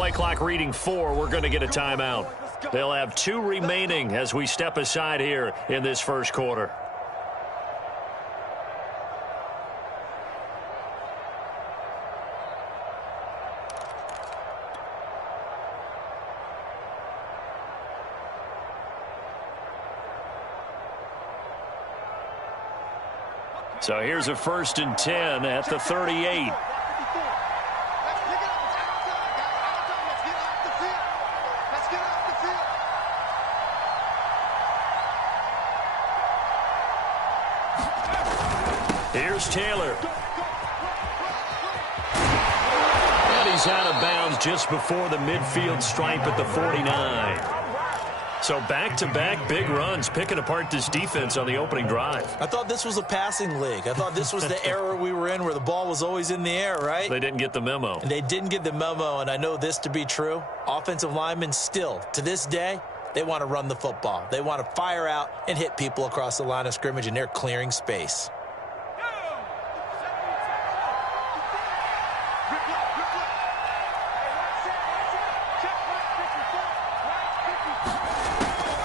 play clock reading 4. We're going to get a timeout. They'll have 2 remaining as we step aside here in this first quarter. So here's a 1st and 10 at the 38. Here's Taylor. And he's out of bounds just before the midfield stripe at the 49. So back-to-back big runs, picking apart this defense on the opening drive. I thought this was a passing league. I thought this was the era we were in where the ball was always in the air, right? They didn't get the memo. And they didn't get the memo, and I know this to be true. Offensive linemen still, to this day, they want to run the football. They want to fire out and hit people across the line of scrimmage, and they're clearing space.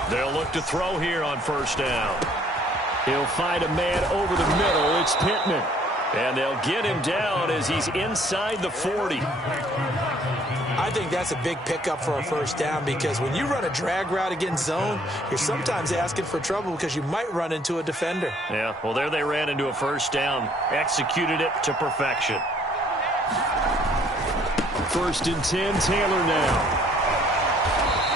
They'll look to throw here on 1st down. He'll find a man over the middle. It's Pittman. And they'll get him down as he's inside the 40. I think that's a big pickup for a 1st down because when you run a drag route against zone, you're sometimes asking for trouble because you might run into a defender. Yeah, well, there they ran into a 1st down. Executed it to perfection. 1st and 10, Taylor now.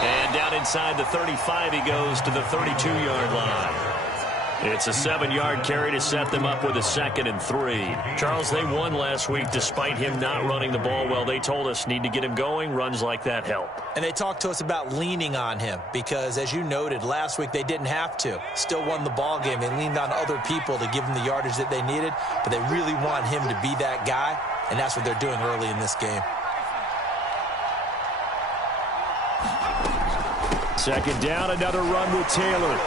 And down inside the 35, he goes to the 32-yard line. It's a 7-yard carry to set them up with a 2nd and 3. Charles, they won last week despite him not running the ball well. They told us need to get him going. Runs like that help. And they talked to us about leaning on him because, as you noted, last week they didn't have to. Still won the ball game. They leaned on other people to give them the yardage that they needed, but they really want him to be that guy, and that's what they're doing early in this game. 2nd down, another run with Taylor.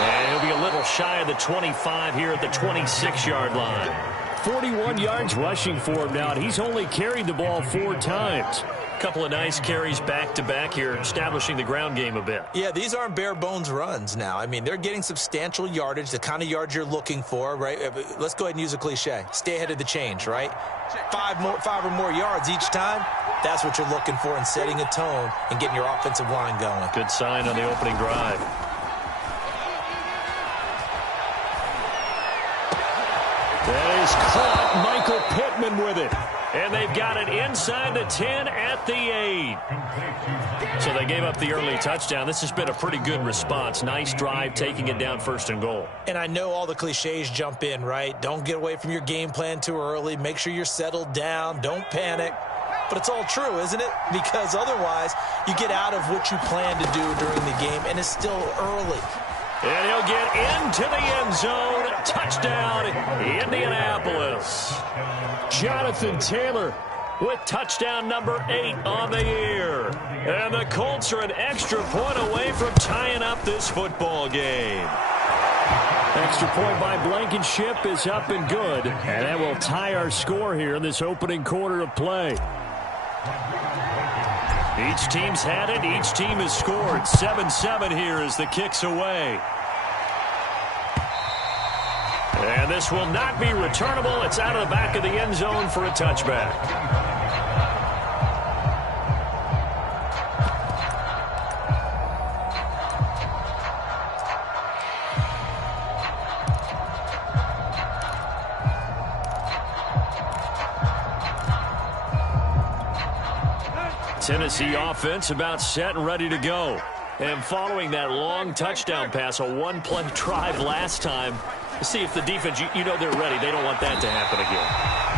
And he'll be a little shy of the 25 here at the 26-yard line. 41 yards rushing for him now, and he's only carried the ball 4 times. Couple of nice carries back-to-back here, establishing the ground game a bit. Yeah, these aren't bare-bones runs now. I mean, they're getting substantial yardage, the kind of yards you're looking for, right? Let's go ahead and use a cliche. Stay ahead of the change, right? 5 or more yards each time. That's what you're looking for in setting a tone and getting your offensive line going. Good sign on the opening drive. That is caught. Michael Pittman with it. And they've got it inside the 10 at the 8. So they gave up the early touchdown. This has been a pretty good response. Nice drive, taking it down 1st and goal. And I know all the cliches jump in, right? Don't get away from your game plan too early. Make sure you're settled down. Don't panic. But it's all true, isn't it? Because otherwise, you get out of what you plan to do during the game, and it's still early. And he'll get into the end zone. Touchdown, Indianapolis. Jonathan Taylor with touchdown number 8 on the year. And the Colts are an extra point away from tying up this football game. Extra point by Blankenship is up and good. And that will tie our score here in this opening quarter of play. Each team's had it. Each team has scored. 7-7 here as the kick's away. And this will not be returnable. It's out of the back of the end zone for a touchback. Tennessee offense about set and ready to go. And following that long touchdown pass, a one-play drive last time, see if the defense, you know they're ready. They don't want that to happen again.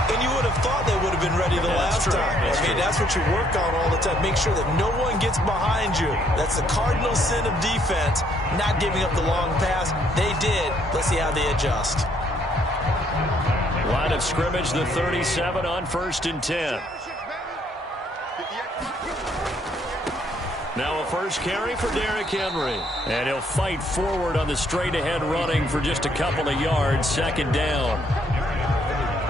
And you would have thought they would have been ready the last time. That's what you work on all the time. Make sure that no one gets behind you. That's the cardinal sin of defense, not giving up the long pass. They did. Let's see how they adjust. Line of scrimmage, the 37 on 1st and 10. Now a first carry for Derrick Henry. And he'll fight forward on the straight-ahead running for just a couple of yards. 2nd down.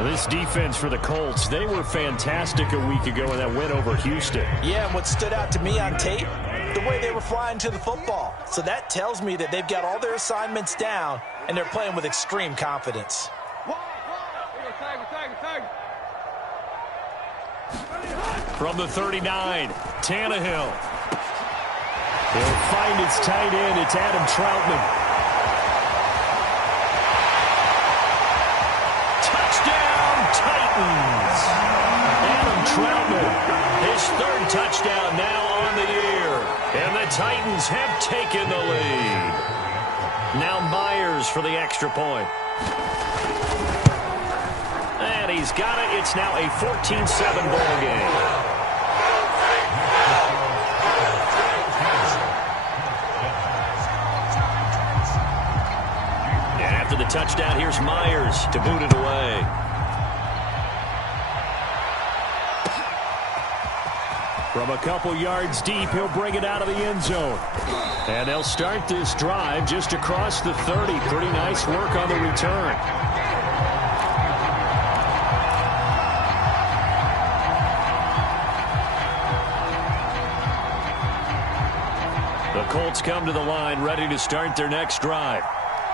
This defense for the Colts, they were fantastic a week ago in that win over Houston. Yeah, and what stood out to me on tape, the way they were flying to the football. So that tells me that they've got all their assignments down, and they're playing with extreme confidence. From the 39, Tannehill. He'll find its tight end. It's Adam Troutman. Touchdown, Titans. Adam Troutman, his third touchdown now on the year. And the Titans have taken the lead. Now Myers for the extra point. And he's got it. It's now a 14-7 ball game. And after the touchdown, here's Myers to boot it away. From a couple yards deep, he'll bring it out of the end zone. And they'll start this drive just across the 30. Pretty nice work on the return. The Colts come to the line, ready to start their next drive.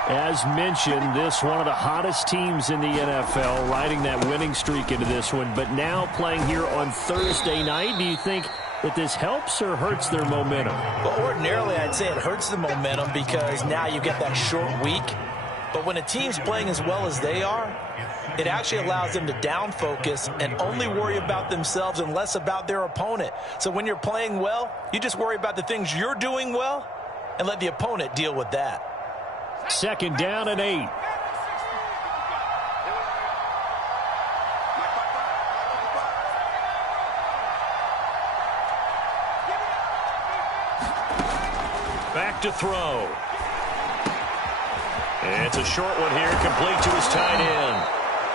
As mentioned, this one of the hottest teams in the NFL, riding that winning streak into this one, but now playing here on Thursday night. Do you think that this helps or hurts their momentum? Well, ordinarily, I'd say it hurts the momentum because now you get that short week. But when a team's playing as well as they are, it actually allows them to down focus and only worry about themselves and less about their opponent. So when you're playing well, you just worry about the things you're doing well and let the opponent deal with that. Second down and 8. Back to throw. It's a short one here, complete to his tight end.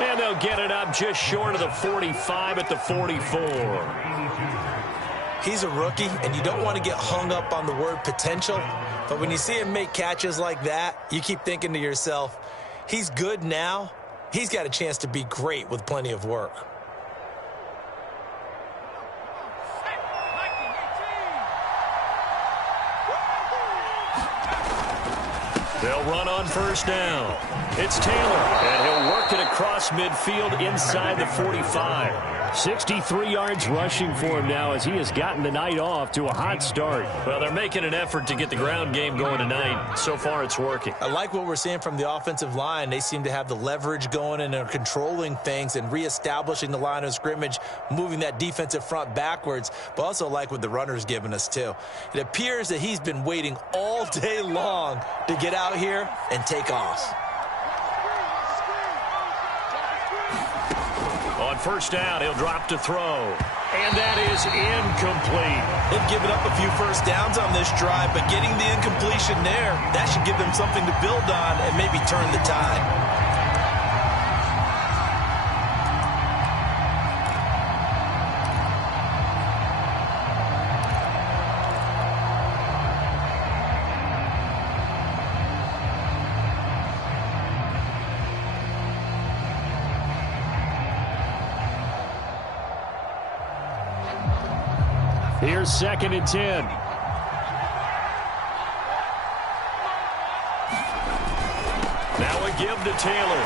And they'll get it up just short of the 45 at the 44. He's a rookie, and you don't want to get hung up on the word potential. But when you see him make catches like that, you keep thinking to yourself, he's good now. He's got a chance to be great with plenty of work. They'll run on first down. It's Taylor, and he'll work it across midfield inside the 45. 63 yards rushing for him now as he has gotten the night off to a hot start. Well, they're making an effort to get the ground game going tonight. So far, it's working. I like what we're seeing from the offensive line. They seem to have the leverage going and are controlling things and reestablishing the line of scrimmage, moving that defensive front backwards, but also like what the runner's giving us, too. It appears that he's been waiting all day long to get out here and take off. On first down, he'll drop to throw. And that is incomplete. They've given up a few first downs on this drive, but getting the incompletion there, that should give them something to build on and maybe turn the tide. Here's second and 10. Now a give to Taylor.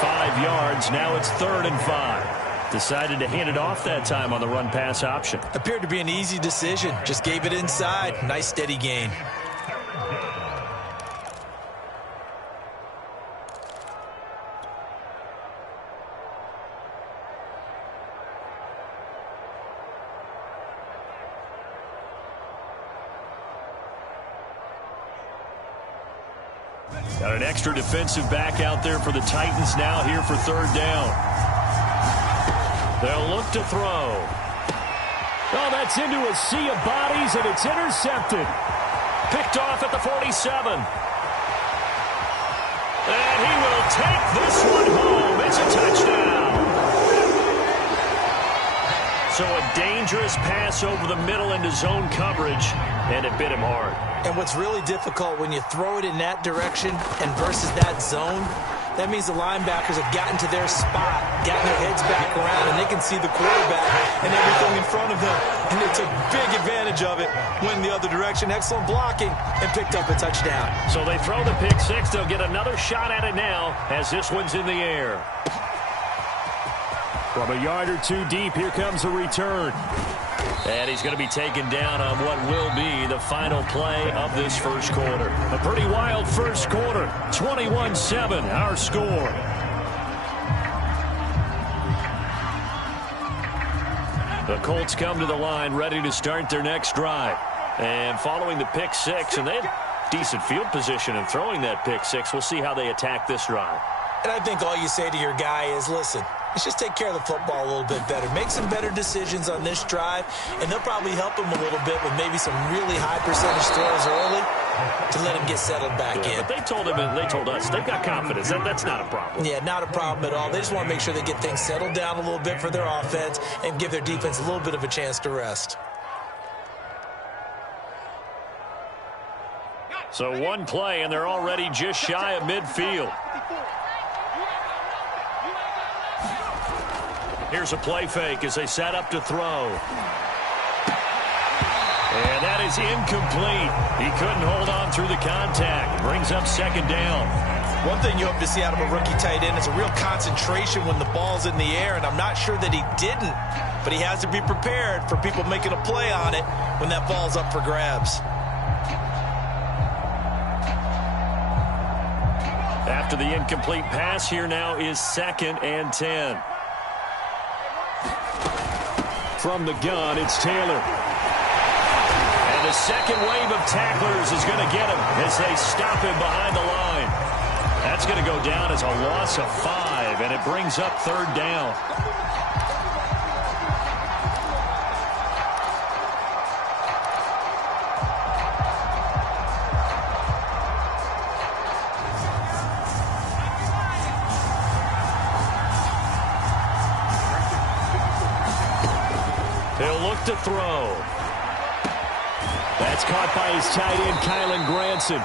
5 yards. Now it's 3rd and 5. Decided to hand it off that time on the run-pass option. Appeared to be an easy decision. Just gave it inside. Nice steady gain. Got an extra defensive back out there for the Titans now here for 3rd down. They'll look to throw. Oh, that's into a sea of bodies, and it's intercepted. Picked off at the 47. And he will take this one home. It's a touchdown. So a dangerous pass over the middle into zone coverage, and it bit him hard. And what's really difficult when you throw it in that direction and versus that zone, That means the linebackers have gotten to their spot, gotten their heads back around, and they can see the quarterback and everything in front of them. And they took big advantage of it, went the other direction, excellent blocking, and picked up a touchdown. So they throw the pick six. They'll get another shot at it now as this one's in the air. From a yard or two deep, here comes a return. And he's going to be taken down on what will be the final play of this first quarter. A pretty wild first quarter. 21-7, our score. The Colts come to the line ready to start their next drive. And following the pick six, and they had decent field position in throwing that pick six. We'll see how they attack this drive. And I think all you say to your guy is, listen, let's just take care of the football a little bit better. Make some better decisions on this drive, and they'll probably help him a little bit with maybe some really high percentage throws early to let him get settled back in. But they told him, and they told us, they've got confidence. That's not a problem. Yeah, not a problem at all. They just want to make sure they get things settled down a little bit for their offense and give their defense a little bit of a chance to rest. So one play, and they're already just shy of midfield. Here's a play fake as they set up to throw. And that is incomplete. He couldn't hold on through the contact. Brings up second down. One thing you hope to see out of a rookie tight end is a real concentration when the ball's in the air, and I'm not sure that he didn't, but he has to be prepared for people making a play on it when that ball's up for grabs. After the incomplete pass, here now is 2nd and 10. From the gun, it's Taylor. And the second wave of tacklers is going to get him as they stop him behind the line. That's going to go down as a loss of 5, and it brings up 3rd down. He'll look to throw. That's caught by his tight end, Kylan Granson.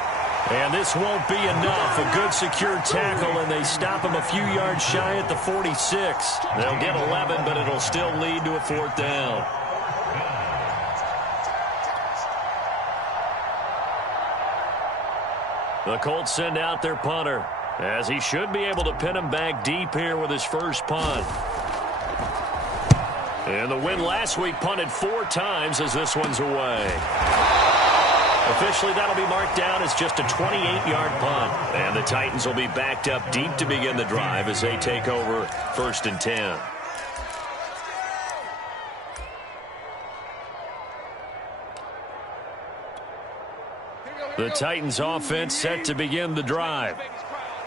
And this won't be enough. A good secure tackle, and they stop him a few yards shy at the 46. They'll get 11, but it'll still lead to a 4th down. The Colts send out their punter, as he should be able to pin him back deep here with his first punt. And the win last week punted 4 times as this one's away. Officially, that'll be marked down as just a 28-yard punt. And the Titans will be backed up deep to begin the drive as they take over 1st and 10. The Titans offense set to begin the drive.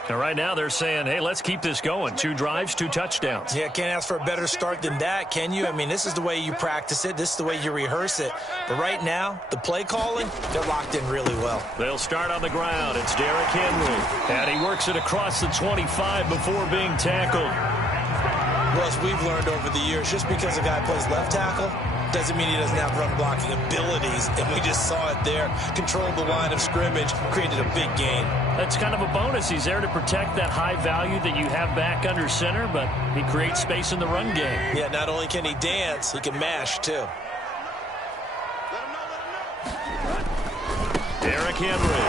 And right now they're saying, hey, let's keep this going. 2 drives, 2 touchdowns. Yeah, can't ask for a better start than that, can you? I mean, this is the way you practice it. This is the way you rehearse it. But right now, the play calling, they're locked in really well. They'll start on the ground. It's Derrick Henry. And he works it across the 25 before being tackled. Well, as we've learned over the years, just because a guy plays left tackle doesn't mean he doesn't have run blocking abilities, and we just saw it there. Controlled the line of scrimmage, created a big gain. That's kind of a bonus. He's there to protect that high value that you have back under center, but he creates space in the run game. Yeah, not only can he dance, he can mash, too. Derrick Henry.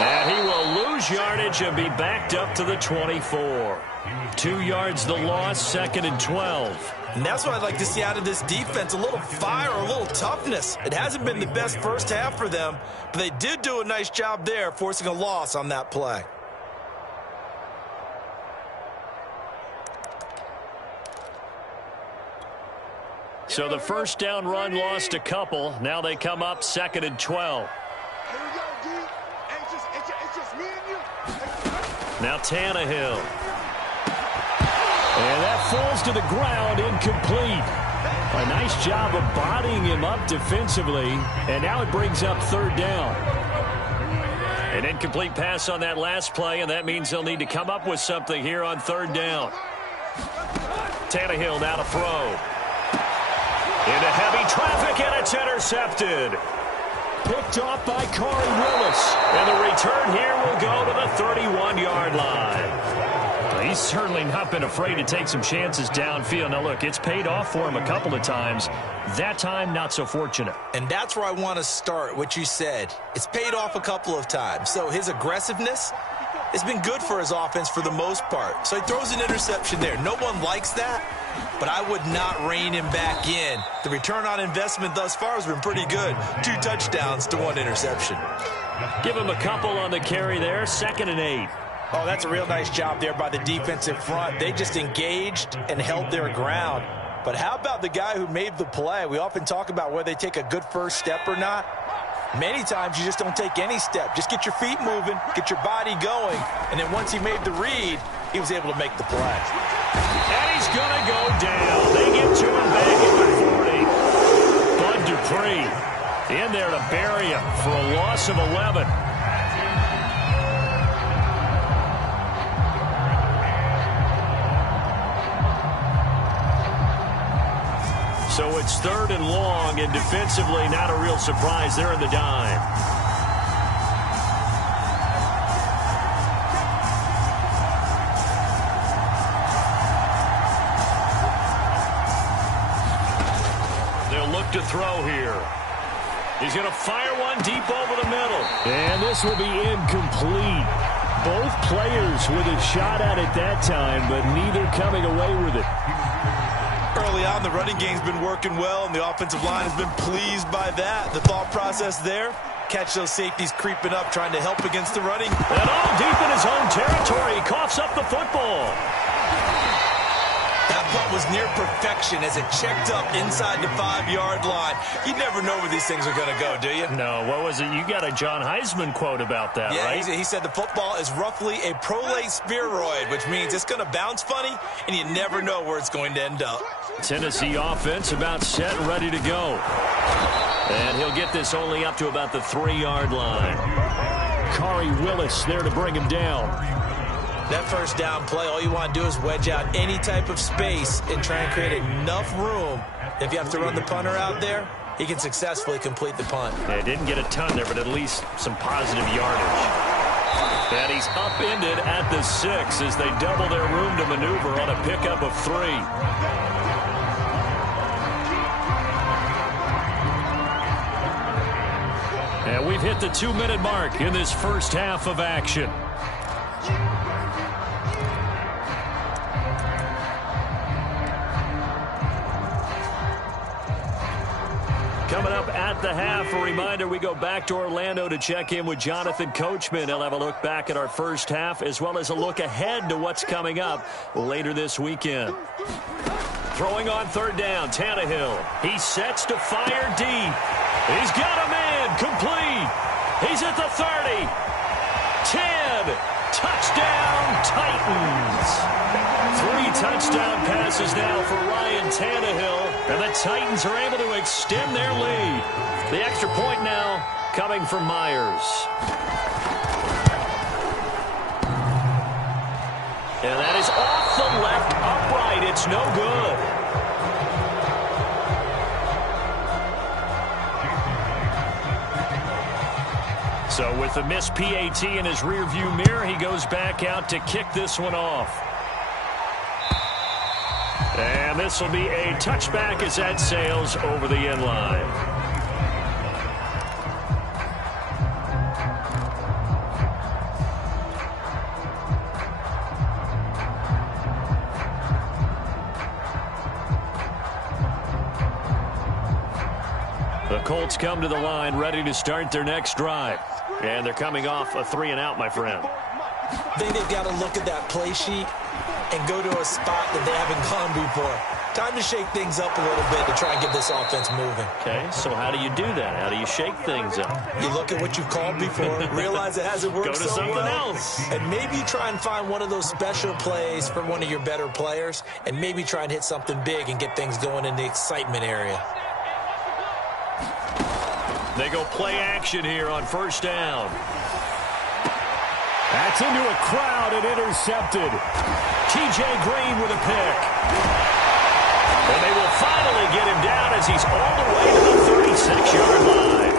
And he will lose yardage and be backed up to the 24. 2 yards the loss, 2nd and 12. And that's what I'd like to see out of this defense, a little fire, a little toughness. It hasn't been the best first half for them, but they did do a nice job there, forcing a loss on that play. So the first down run lost a couple. Now they come up 2nd and 12. Now Tannehill. And that falls to the ground, incomplete. A nice job of bodying him up defensively, and now it brings up 3rd down. An incomplete pass on that last play, and that means they'll need to come up with something here on 3rd down. Tannehill now to throw. Into heavy traffic, and it's intercepted. Picked off by Corey Willis. And the return here will go to the 31-yard line. He's certainly not been afraid to take some chances downfield. Now, look, it's paid off for him a couple of times. That time, not so fortunate. And that's where I want to start, what you said. It's paid off a couple of times. So his aggressiveness has been good for his offense for the most part. So he throws an interception there. No one likes that, but I would not rein him back in. The return on investment thus far has been pretty good. 2 touchdowns to 1 interception. Give him a couple on the carry there. 2nd and 8. Oh, that's a real nice job there by the defensive front. They just engaged and held their ground. But how about the guy who made the play? We often talk about whether they take a good first step or not. Many times you just don't take any step. Just get your feet moving, get your body going, and then once he made the read, he was able to make the play. And he's going to go down. They get to him back at the 40. Bud Dupree in there to bury him for a loss of 11. So it's 3rd and long, and defensively not a real surprise. They're in the dime. They'll look to throw here. He's going to fire one deep over the middle. And this will be incomplete. Both players with a shot at it that time, but neither coming away with it. Early on, the running game's been working well, and the offensive line has been pleased by that. The thought process there, catch those safeties creeping up, trying to help against the running. And all deep in his own territory, he coughs up the football. That punt was near perfection as it checked up inside the 5-yard line. You never know where these things are going to go, do you? No, what was it? You got a John Heisman quote about that, yeah, right? He said the football is roughly a prolate spheroid, which means it's going to bounce funny, and you never know where it's going to end up. Tennessee offense about set and ready to go. And he'll get this only up to about the 3-yard line. Corey Willis there to bring him down. That first down play, all you want to do is wedge out any type of space and try and create enough room. If you have to run the punter out there, he can successfully complete the punt. Yeah, didn't get a ton there, but at least some positive yardage. And he's upended at the 6 as they double their room to maneuver on a pickup of 3. And we've hit the 2-minute mark in this first half of action. Coming up at the half, a reminder, we go back to Orlando to check in with Jonathan Coachman. He'll have a look back at our first half as well as a look ahead to what's coming up later this weekend. Throwing on 3rd down, Tannehill. He sets to fire deep. He's got a man, complete. He's at the 30. 10. Touchdown, Titans. 3 touchdown passes now for Ryan Tannehill, and the Titans are able to extend their lead. The extra point now coming from Myers. And that is off the left upright. It's no good. So with the missed PAT in his rearview mirror, he goes back out to kick this one off. And this will be a touchback as that sails over the end line. The Colts come to the line ready to start their next drive. And they're coming off a 3-and-out, my friend. I think they've got to look at that play sheet and go to a spot that they haven't gone before. Time to shake things up a little bit to try and get this offense moving. Okay, so how do you do that? How do you shake things up? You look at what you've called before, realize it hasn't worked so well. Go to something else. And maybe try and find one of those special plays for one of your better players, and maybe try and hit something big and get things going in the excitement area. They go play action here on 1st down. That's into a crowd and intercepted. T.J. Green with a pick. And they will finally get him down as he's all the way to the 36-yard line.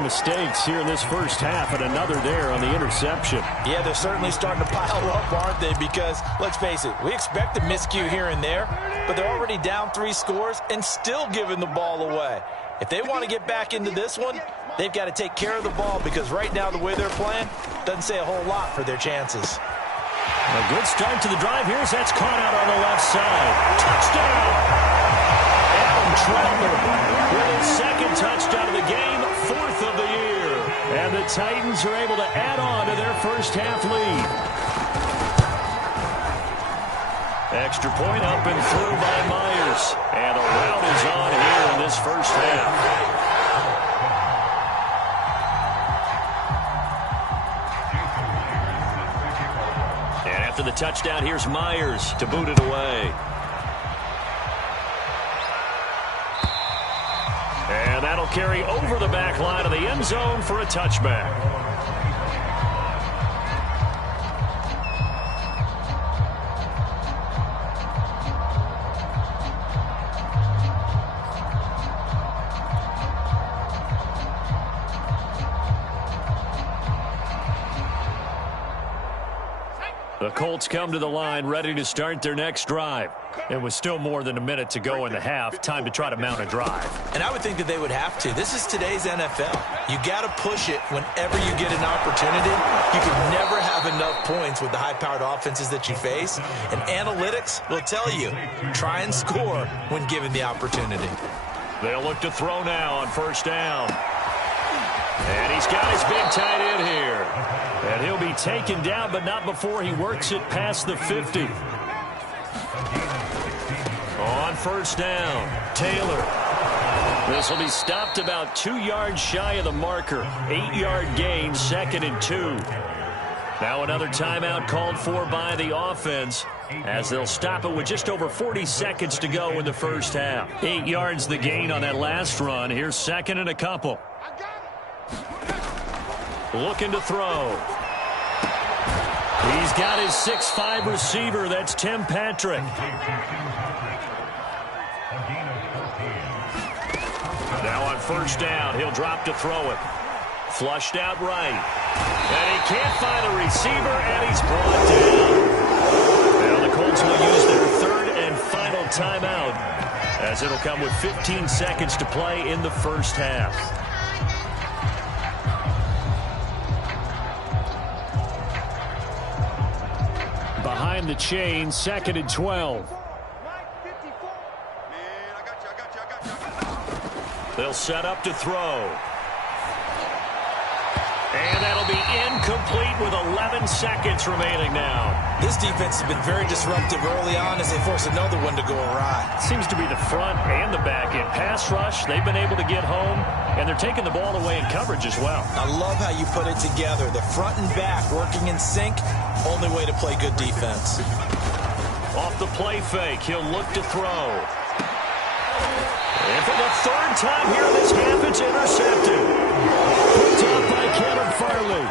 of mistakes here in this first half, and another there on the interception. Yeah, they're certainly starting to pile up, aren't they? Because, let's face it, we expect a miscue here and there, but they're already down 3 scores and still giving the ball away. If they want to get back into this one, they've got to take care of the ball, because right now the way they're playing doesn't say a whole lot for their chances. A good start to the drive here as that's caught out on the left side. Touchdown! Adam Troutner with his second touchdown of the game, 4th of the year. And the Titans are able to add on to their first half lead. Extra point up and through by Myers. And a rout is on here in this first half. After the touchdown, here's Myers to boot it away. And that'll carry over the back line of the end zone for a touchback. The Colts come to the line ready to start their next drive. It was still more than a minute to go in the half. Time to try to mount a drive. And I would think that they would have to. This is today's NFL. You got to push it whenever you get an opportunity. You can never have enough points with the high-powered offenses that you face. And analytics will tell you, try and score when given the opportunity. They'll look to throw now on first down. And he's got his big tight end here. And he'll be taken down, but not before he works it past the 50. On first down, Taylor. This will be stopped about 2 yards shy of the marker. 8-yard gain, 2nd and 2. Now another timeout called for by the offense, as they'll stop it with just over 40 seconds to go in the first half. 8 yards the gain on that last run. Here's 2nd and a couple. Looking to throw. He's got his 6'5" receiver. That's Tim Patrick. Now on first down, he'll drop to throw it. Flushed out right. And he can't find a receiver, and he's brought down. Now the Colts will use their 3rd and final timeout, as it'll come with 15 seconds to play in the first half. Behind the chain, 2nd and 12. They'll set up to throw. And that'll be incomplete with 11 seconds remaining now. This defense has been very disruptive early on as they force another one to go awry. Seems to be the front and the back end. Pass rush, they've been able to get home, and they're taking the ball away in coverage as well. I love how you put it together. The front and back working in sync, only way to play good defense. Off the play fake, he'll look to throw. And for the 3rd time here in this half, it's intercepted. Picked off by Kevin Farley.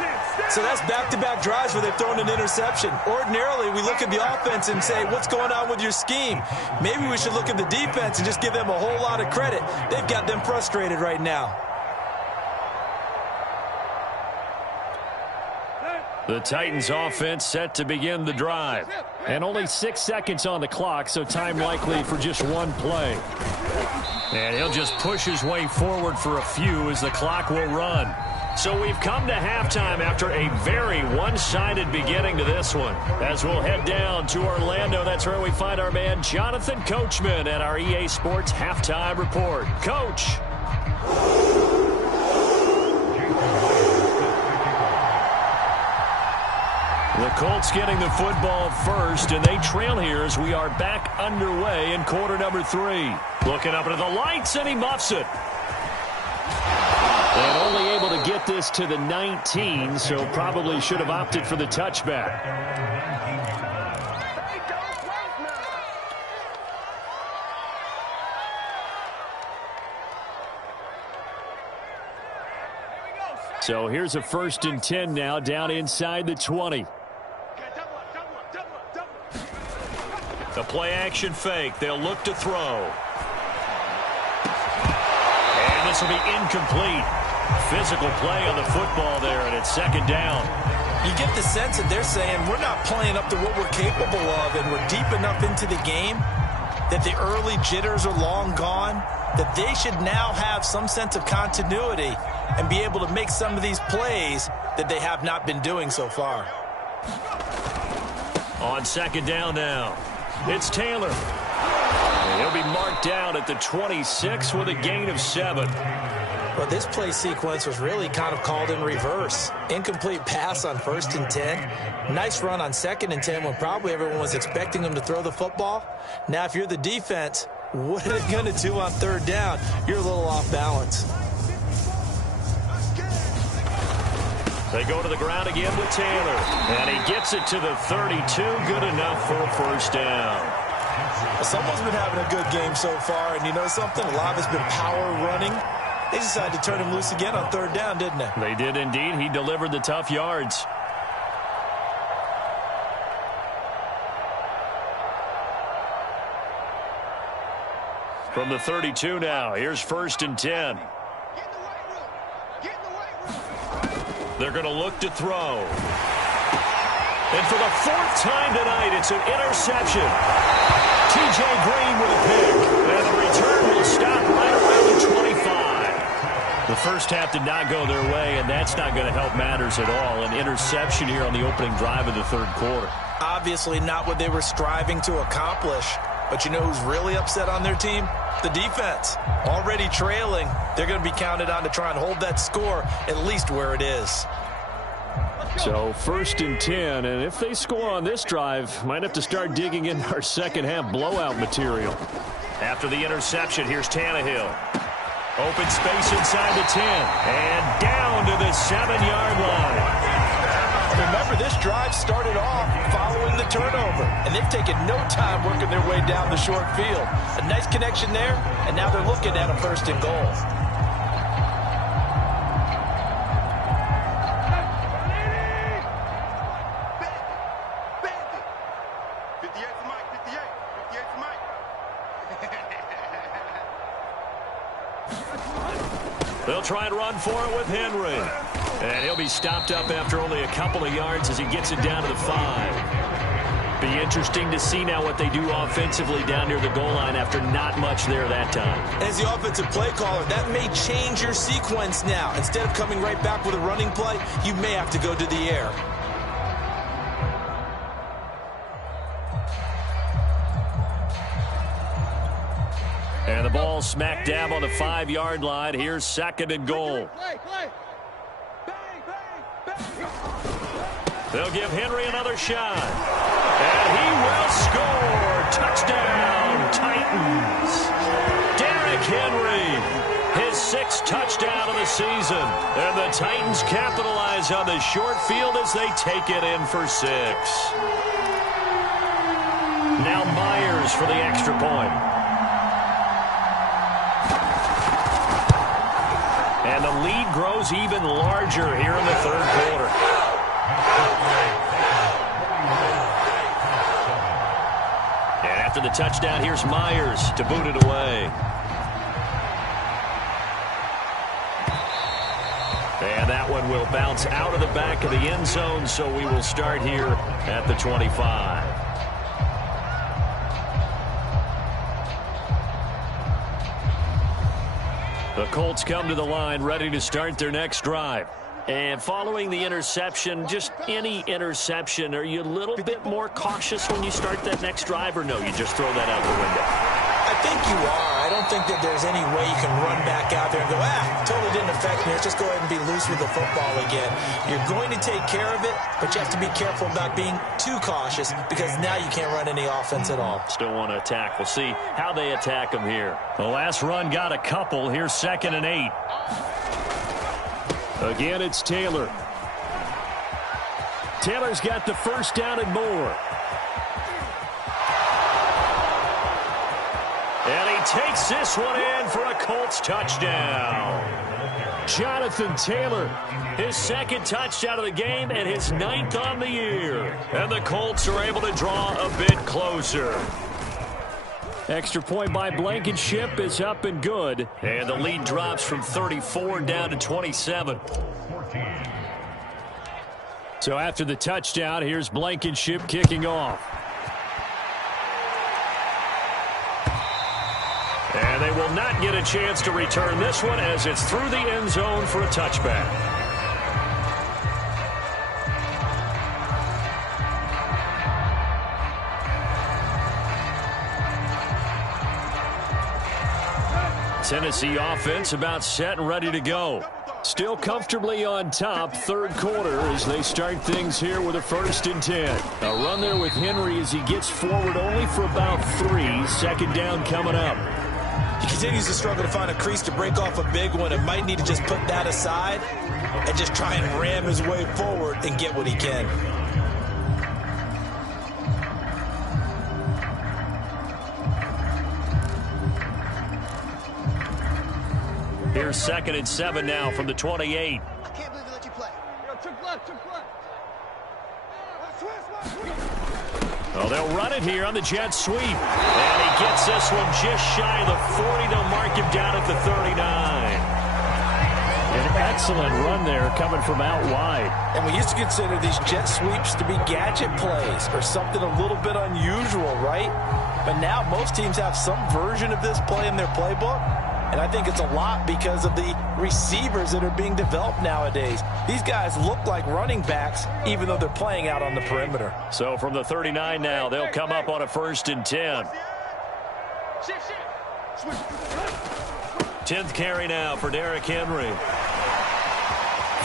So that's back-to-back drives where they've thrown an interception. Ordinarily, we look at the offense and say, what's going on with your scheme? Maybe we should look at the defense and just give them a whole lot of credit. They've got them frustrated right now. The Titans offense set to begin the drive. And only 6 seconds on the clock, so time likely for just one play. And he'll just push his way forward for a few as the clock will run. So we've come to halftime after a very one-sided beginning to this one. As we'll head down to Orlando, that's where we find our man Jonathan Coachman at our EA Sports Halftime Report. Coach. The Colts getting the football first, and they trail here as we are back underway in quarter number 3. Looking up into the lights, and he muffs it. And only able to get this to the 19, so probably should have opted for the touchback. So here's a 1st and 10 now, down inside the 20. The play-action fake. They'll look to throw. And this will be incomplete. Physical play on the football there, and it's second down. You get the sense that they're saying we're not playing up to what we're capable of, and we're deep enough into the game that the early jitters are long gone, that they should now have some sense of continuity and be able to make some of these plays that they have not been doing so far. On second down now, it's Taylor. And he'll be marked down at the 26 with a gain of 7. Well, this play sequence was really kind of called in reverse. Incomplete pass on 1st and 10. Nice run on 2nd and 10 when probably everyone was expecting them to throw the football. Now, if you're the defense, what are they going to do on 3rd down? You're a little off balance. They go to the ground again with Taylor. And he gets it to the 32. Good enough for a 1st down. Well, someone's been having a good game so far. And you know something? A lot has been power running. They decided to turn him loose again on 3rd down, didn't they? They did indeed. He delivered the tough yards. From the 32 now, here's 1st and 10. They're going to look to throw. And for the 4th time tonight, it's an interception. T.J. Green with a pick. And the return will stop right around the 25. The first half did not go their way, and that's not going to help matters at all. An interception here on the opening drive of the 3rd quarter. Obviously not what they were striving to accomplish. But you know who's really upset on their team? The defense. Already trailing. They're going to be counted on to try and hold that score at least where it is. So 1st and 10, and if they score on this drive, might have to start digging in our second half blowout material. After the interception, here's Tannehill. Open space inside the 10, and down to the 7-yard line. Remember, this drive started off following the turnover, and they've taken no time working their way down the short field. A nice connection there, and now they're looking at a 1st and goal. They'll try and run for it with Henry. And he'll be stopped up after only a couple of yards as he gets it down to the 5. Be interesting to see now what they do offensively down near the goal line after not much there that time. As the offensive play caller, that may change your sequence now. Instead of coming right back with a running play, you may have to go to the air. And the ball smack dab on the 5-yard line. Here's 2nd and goal. They'll give Henry another shot. And he will score. Touchdown, Titans. Derrick Henry, his 6th touchdown of the season. And the Titans capitalize on the short field as they take it in for 6. Now Myers for the extra point. And the lead grows even larger here in the 3rd quarter. And after the touchdown, here's Myers to boot it away. And that one will bounce out of the back of the end zone, so we will start here at the 25. The Colts come to the line ready to start their next drive. And following the interception, just any interception, are you a little bit more cautious when you start that next drive, or no, you just throw that out the window? I think you are. I don't think that there's any way you can run back out there and go, totally didn't affect me. Let's just go ahead and be loose with the football again. You're going to take care of it, but you have to be careful about being too cautious because now you can't run any offense at all. Still want to attack. We'll see how they attack them here. The last run got a couple. Here's 2nd and 8. Again, it's Taylor. Taylor's got the 1st down and more. And he takes this one in for a Colts touchdown. Jonathan Taylor, his 2nd touchdown of the game and his 9th on the year. And the Colts are able to draw a bit closer. Extra point by Blankenship is up and good. And the lead drops from 34 down to 27. So after the touchdown, here's Blankenship kicking off. And they will not get a chance to return this one as it's through the end zone for a touchback. Tennessee offense about set and ready to go. Still comfortably on top, third quarter as they start things here with a 1st and 10. A run there with Henry as he gets forward only for about 3. Second down coming up. He continues to struggle to find a crease to break off a big one and might need to just put that aside and just try and ram his way forward and get what he can. Here's 2nd and 7 now from the 28. I can't believe they let you play. Yo, trick left. Oh, they'll run it here on the jet sweep. And he gets this one just shy of the 40. They'll mark him down at the 39. An excellent run there coming from out wide. And we used to consider these jet sweeps to be gadget plays or something a little bit unusual, right? But now most teams have some version of this play in their playbook. And I think it's a lot because of the receivers that are being developed nowadays. These guys look like running backs, even though they're playing out on the perimeter. So from the 39 now, they'll come up on a 1st and 10. 10th carry now for Derrick Henry.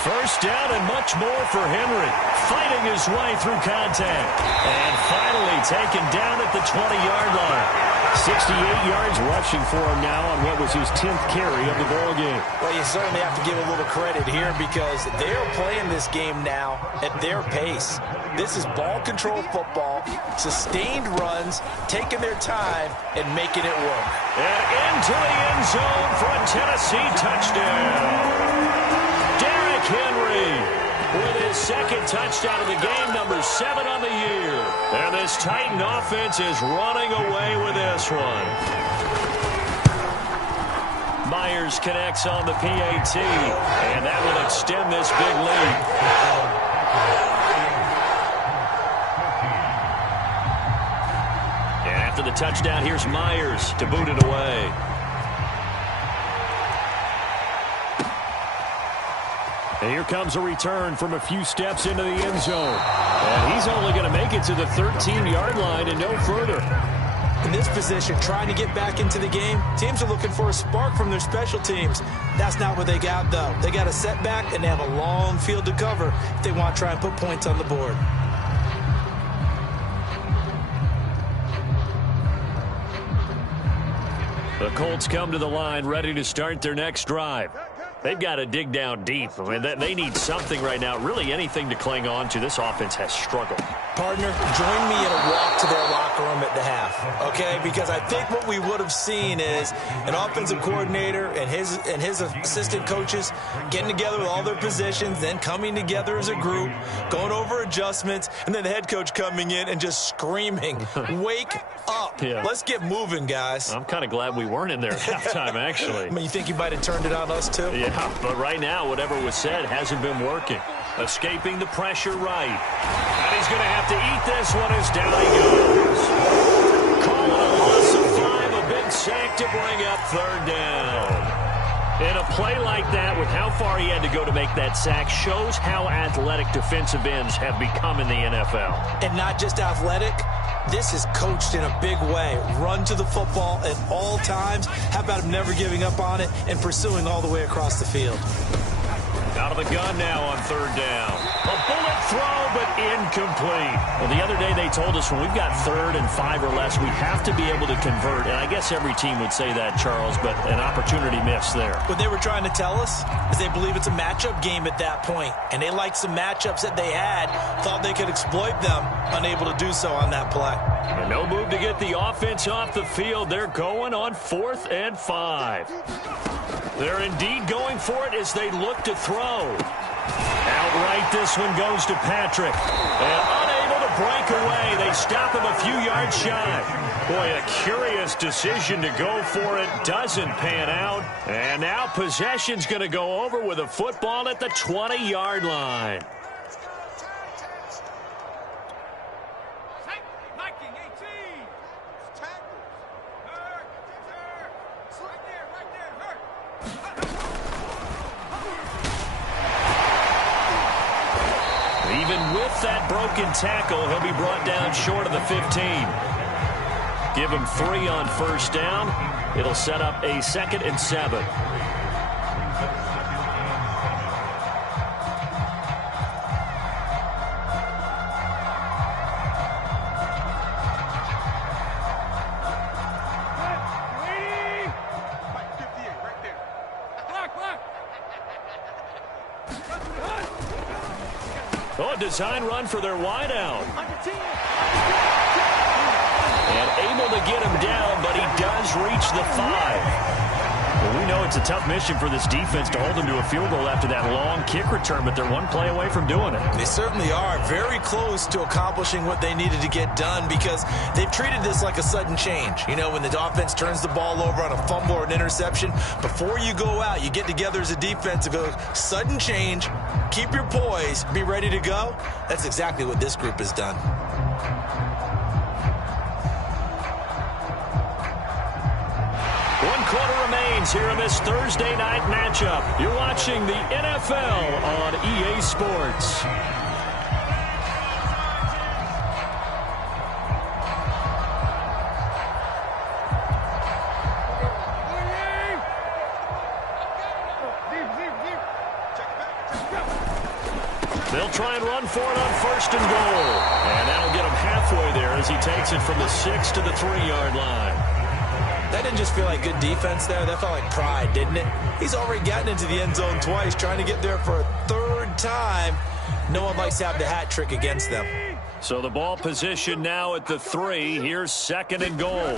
First down and much more for Henry. Fighting his way through contact. And finally taken down at the 20-yard line. 68 yards rushing for him now on what was his 10th carry of the ballgame. Well, you certainly have to give a little credit here because they're playing this game now at their pace. This is ball control football, sustained runs, taking their time, and making it work. And into the end zone for a Tennessee touchdown. Derrick Henry with his 2nd touchdown of the game, number 7 on the year. And this Titan offense is running away with this one. Myers connects on the PAT, and that will extend this big lead. And after the touchdown, here's Myers to boot it away. And here comes a return from a few steps into the end zone. And he's only going to make it to the 13-yard line and no further. In this position, trying to get back into the game, teams are looking for a spark from their special teams. That's not what they got, though. They got a setback, and they have a long field to cover if they want to try and put points on the board. The Colts come to the line ready to start their next drive. They've got to dig down deep. I mean, they need something right now, really anything to cling on to. This offense has struggled. Partner, join me in a walk to their locker room at the half, okay? Because I think what we would have seen is an offensive coordinator and his assistant coaches getting together with all their positions, then coming together as a group, going over adjustments, and then the head coach coming in and just screaming, wake up. Yeah. Let's get moving, guys. I'm kind of glad we weren't in there at halftime, actually. I mean, you think you might have turned it on us, too? Yeah, but right now, whatever was said hasn't been working. Escaping the pressure right. And he's going to have to eat this one as down he goes. Calling a loss of 5, a big sack to bring up 3rd down. And a play like that, with how far he had to go to make that sack, shows how athletic defensive ends have become in the NFL. And not just athletic. This is coached in a big way. Run to the football at all times. How about him never giving up on it and pursuing all the way across the field? Out of the gun now on 3rd down. A bullet throw, but incomplete. Well, the other day they told us when we've got 3rd and 5 or less, we have to be able to convert. And I guess every team would say that, Charles, but an opportunity missed there. What they were trying to tell us is they believe it's a matchup game at that point. And they liked some matchups that they had, thought they could exploit them, unable to do so on that play. And no move to get the offense off the field. They're going on 4th and 5. They're indeed going for it as they look to throw. Outright, this one goes to Patrick. And unable to breakaway. They stop him a few yards shy. Boy, a curious decision to go for it. Doesn't pan out. And now possession's going to go over with a football at the 20-yard line. Even with that broken tackle, he'll be brought down short of the 15. Give him 3 on first down. It'll set up a 2nd and 7. Oh, a design run for their wideout. And able to get him down, but he does reach the 5. Well, we know it's a tough mission for this defense to hold them to a field goal after that long kick return, but they're one play away from doing it. They certainly are very close to accomplishing what they needed to get done because they've treated this like a sudden change. You know, when the offense turns the ball over on a fumble or an interception, before you go out, you get together as a defense and go, sudden change, keep your poise, be ready to go. That's exactly what this group has done. One quarter remains here in this Thursday night matchup. You're watching the NFL on EA Sports. They'll try and run for it on 1st and goal. And that'll get him halfway there as he takes it from the 6 to the 3-yard line. That didn't just feel like good defense there. That felt like pride, didn't it? He's already gotten into the end zone twice, trying to get there for a 3rd time. No one likes to have the hat trick against them. So the ball position now at the 3. Here's 2nd and goal.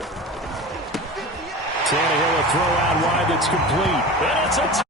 Tannehill will throw out wide that's complete. And it's a